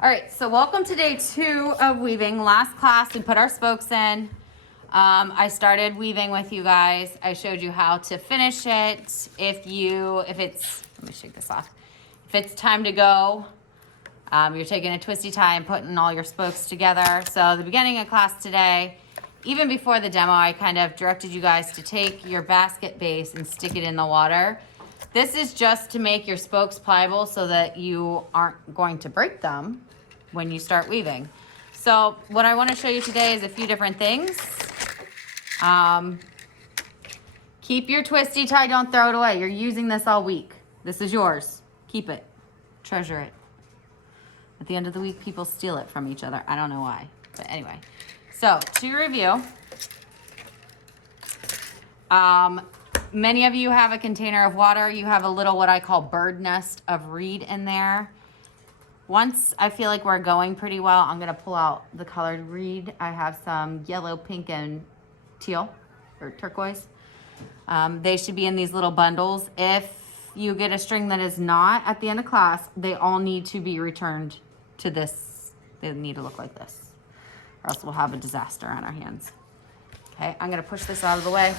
All right, so welcome to day 2 of weaving. Last class, we put our spokes in. I started weaving with you guys. I showed you how to finish it. If it's, let me shake this off. If it's time to go, you're taking a twisty tie and putting all your spokes together. So the beginning of class today, even before the demo, I kind of directed you guys to take your basket base and stick it in the water. This is just to make your spokes pliable so that you aren't going to break them when you start weaving. So what I want to show you today is a few different things. Keep your twisty tie, don't throw it away. You're using this all week. This is yours. Keep it, treasure it. At the end of the week, people steal it from each other. I don't know why, but anyway. So to review, many of you have a container of water. You have a little, what I call bird nest of reed in there. Once I feel like we're going pretty well, I'm gonna pull out the colored reed. I have some yellow, pink, and teal, or turquoise. They should be in these little bundles. If you get a string that is not at the end of class, they all need to be returned to this. They need to look like this, or else we'll have a disaster on our hands. Okay, I'm gonna push this out of the way.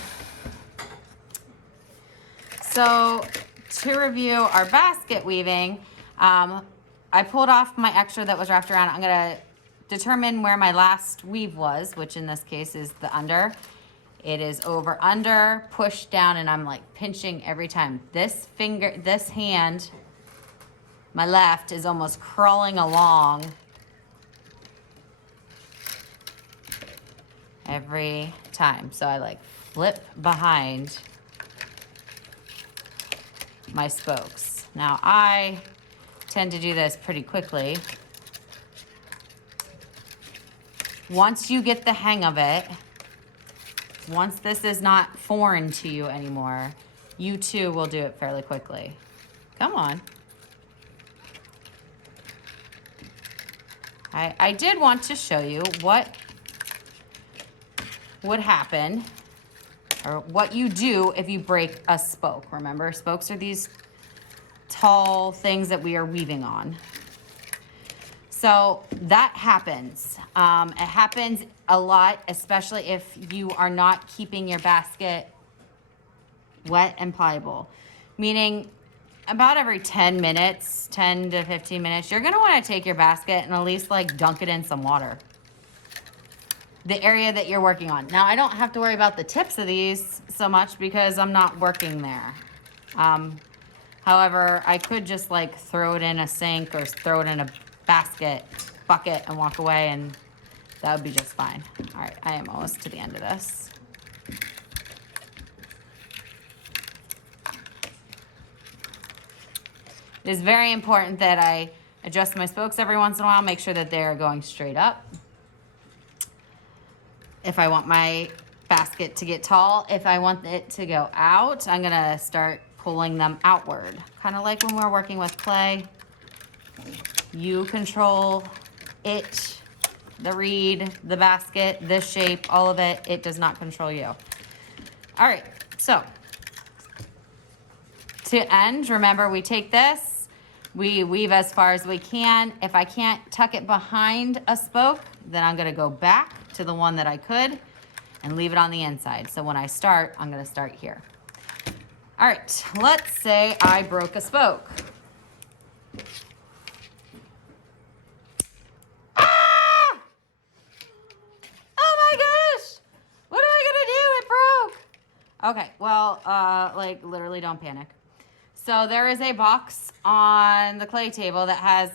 So to review our basket weaving, I pulled off my extra that was wrapped around. I'm gonna determine where my last weave was, which in this case is the under. It is over, under, push down, and I'm like pinching every time. This hand, my left, is almost crawling along every time. So I like flip behind my spokes. Now I tend to do this pretty quickly. Once you get the hang of it, once this is not foreign to you anymore, you too will do it fairly quickly. Come on. I did want to show you what would happen, or what you do if you break a spoke. Remember, spokes are these tall things that we are weaving on. So that happens. It happens a lot, especially if you are not keeping your basket wet and pliable. Meaning about every 10 minutes, 10 to 15 minutes, you're gonna wanna take your basket and at least like dunk it in some water. The area that you're working on. Now I don't have to worry about the tips of these so much because I'm not working there. However, I could just like throw it in a sink or throw it in a bucket and walk away, and that would be just fine. All right, I am almost to the end of this. It is very important that I adjust my spokes every once in a while, make sure that they're going straight up. If I want my basket to get tall, if I want it to go out, I'm gonna start pulling them outward. Kind of like when we're working with clay. You control it, the reed, the basket, this shape, all of it. It does not control you. All right, so to end, remember we take this, we weave as far as we can. If I can't tuck it behind a spoke, then I'm gonna go back to the one that I could and leave it on the inside. So when I start, I'm gonna start here. All right, let's say I broke a spoke. Ah! Oh my gosh! What am I gonna do? It broke. Okay, well, like literally don't panic. So there is a box on the clay table that has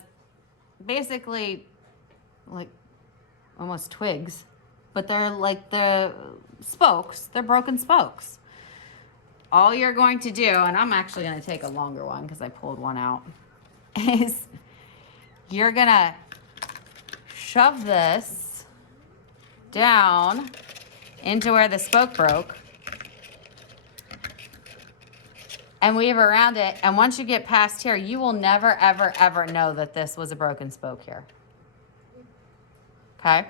basically like almost twigs, but they're like the spokes, they're broken spokes. All you're going to do, and I'm actually gonna take a longer one because I pulled one out, is you're gonna shove this down into where the spoke broke and weave around it. And once you get past here, you will never, ever, ever know that this was a broken spoke here. Okay?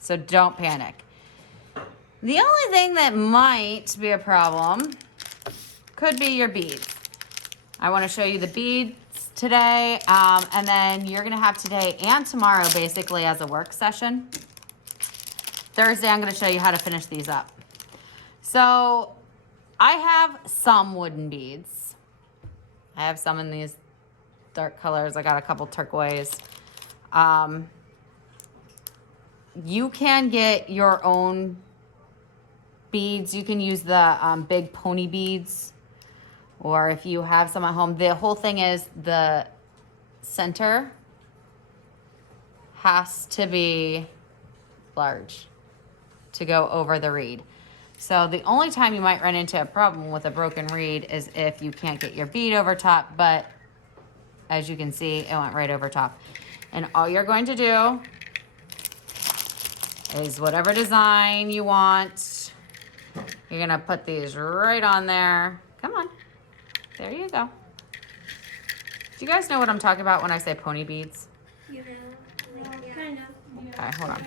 So don't panic. The only thing that might be a problem could be your beads. I want to show you the beads today, and then you're gonna have today and tomorrow basically as a work session. Thursday, I'm gonna show you how to finish these up. So I have some wooden beads. I have some in these dark colors. I got a couple turquoise. You can get your own beads. You can use the big pony beads, or if you have some at home. The whole thing is the center has to be large to go over the reed. So the only time you might run into a problem with a broken reed is if you can't get your bead over top, but as you can see, it went right over top. And all you're going to do is whatever design you want, you're gonna put these right on there. Come on, there you go. Do you guys know what I'm talking about when I say pony beads? You know, kind of. Okay, hold on.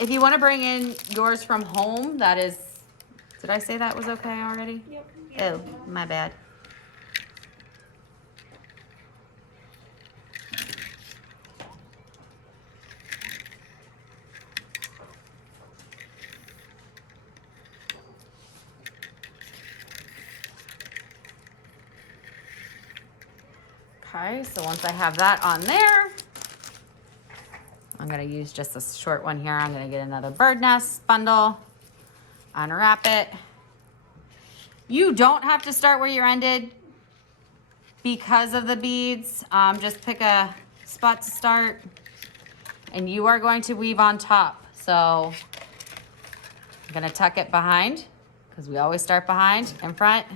If you want to bring in yours from home, that is, did I say that was okay already? Yep. Oh, my bad. Okay, so once I have that on there, I'm gonna use just a short one here. I'm gonna get another bird nest bundle, unwrap it. You don't have to start where you ended because of the beads. Just pick a spot to start, and you are going to weave on top. So I'm gonna tuck it behind, because we always start behind, in front.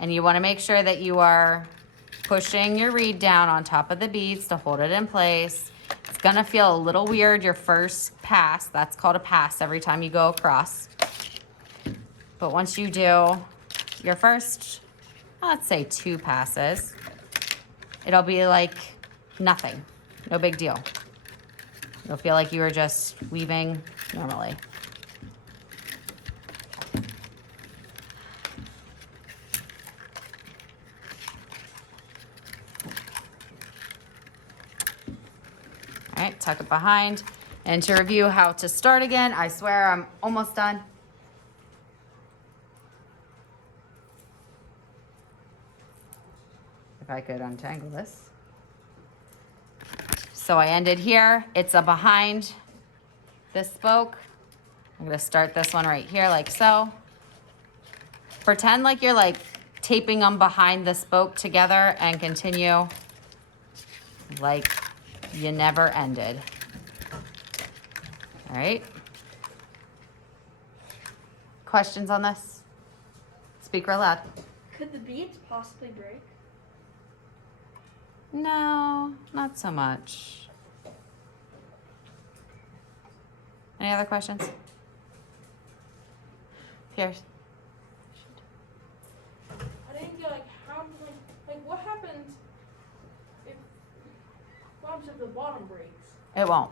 And you wanna make sure that you are pushing your reed down on top of the beads to hold it in place. It's gonna feel a little weird your first pass. That's called a pass every time you go across. But once you do your first, let's say 2 passes, it'll be like nothing, no big deal. You'll feel like you were just weaving normally. All right, tuck it behind. And to review how to start again, I swear I'm almost done. If I could untangle this. So I ended here. It's a behind this spoke. I'm gonna start this one right here like so. Pretend like you're like taping them behind the spoke together and continue like you never ended. All right. Questions on this? Speak real loud. Could the beads possibly break? No, not so much. Any other questions? Pierce? I didn't get how like what happens if the bottom breaks? It won't.